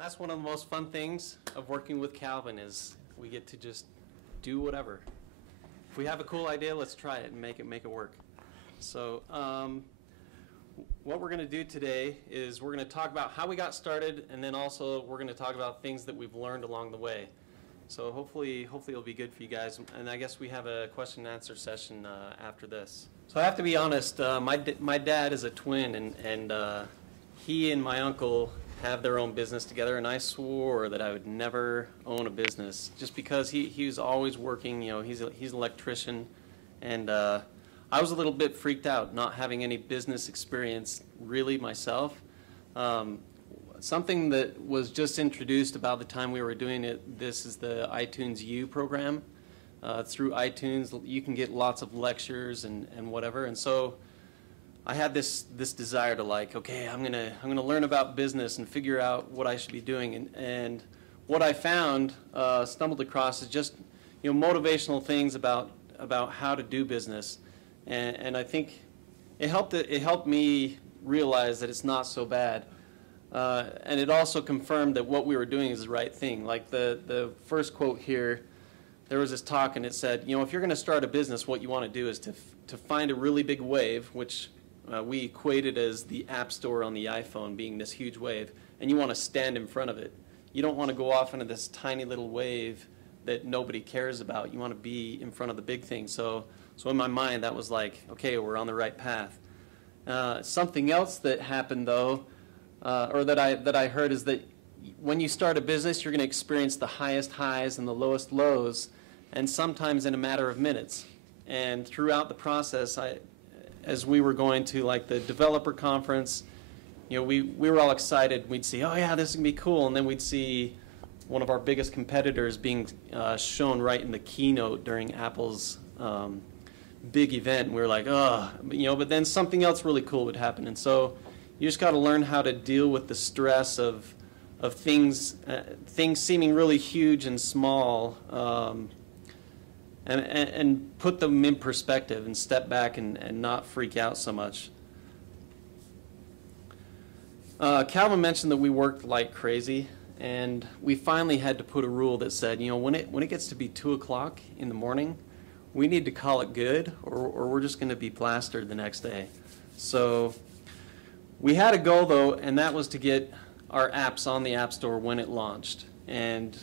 That's one of the most fun things of working with Calvin is we get to just do whatever. If we have a cool idea, let's try it and make it work. So what we're going to do today is we're going to talk about how we got started, and then also we're going to talk about things that we've learned along the way. So hopefully it'll be good for you guys. And I guess we have a question and answer session after this. So I have to be honest, my dad is a twin, and he and my uncle have their own business together, and I swore that I would never own a business just because he was always working. You know, he's an electrician, and I was a little bit freaked out not having any business experience really myself. Something that was just introduced about the time we were doing it, this is the iTunes U program. Through iTunes you can get lots of lectures and whatever, and so I had this desire to, like, okay, I'm gonna learn about business and figure out what I should be doing, and what I found, stumbled across, is just, you know, motivational things about how to do business, and I think it helped me realize that it's not so bad, and it also confirmed that what we were doing is the right thing. Like the first quote here, there was this talk and it said, you know, if you're going to start a business, what you want to do is to find a really big wave, which we equated as the App Store on the iPhone being this huge wave, and you want to stand in front of it. You don't want to go off into this tiny little wave that nobody cares about. You want to be in front of the big thing. So in my mind, that was like, okay, we're on the right path. Something else that happened, though, or that I heard, is that when you start a business, you're going to experience the highest highs and the lowest lows, and sometimes in a matter of minutes. And throughout the process, as we were going to, like, the developer conference, you know, we were all excited. We'd see, oh yeah, this is gonna be cool, and then we'd see one of our biggest competitors being shown right in the keynote during Apple's big event, and we were like, oh, you know. But then something else really cool would happen, and so you just got to learn how to deal with the stress of things seeming really huge and small. And put them in perspective and step back and not freak out so much. Calvin mentioned that we worked like crazy, and we finally had to put a rule that said, you know, when it gets to be 2 o'clock in the morning, we need to call it good, or we're just going to be plastered the next day. So we had a goal, though, and that was to get our apps on the App Store when it launched. And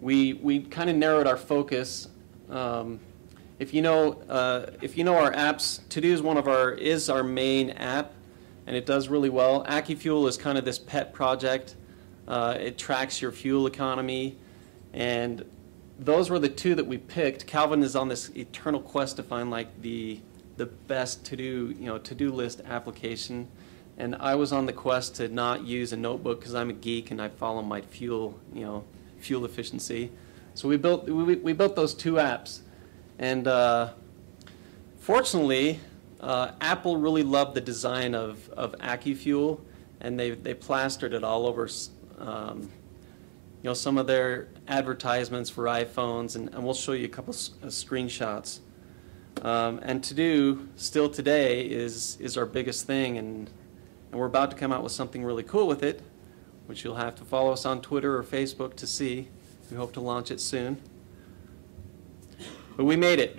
we kind of narrowed our focus. If you know our apps, To-Do is our main app, and it does really well. AccuFuel is kind of this pet project. It tracks your fuel economy, and those were the two that we picked. Calvin is on this eternal quest to find, like, the best to-do list application, and I was on the quest to not use a notebook because I'm a geek and I follow my fuel efficiency. So we built those two apps, and fortunately, Apple really loved the design of AccuFuel, and they plastered it all over, some of their advertisements for iPhones, and we'll show you a couple screenshots. And To-Do still today is our biggest thing, and we're about to come out with something really cool with it, which you'll have to follow us on Twitter or Facebook to see. We hope to launch it soon. But we made it.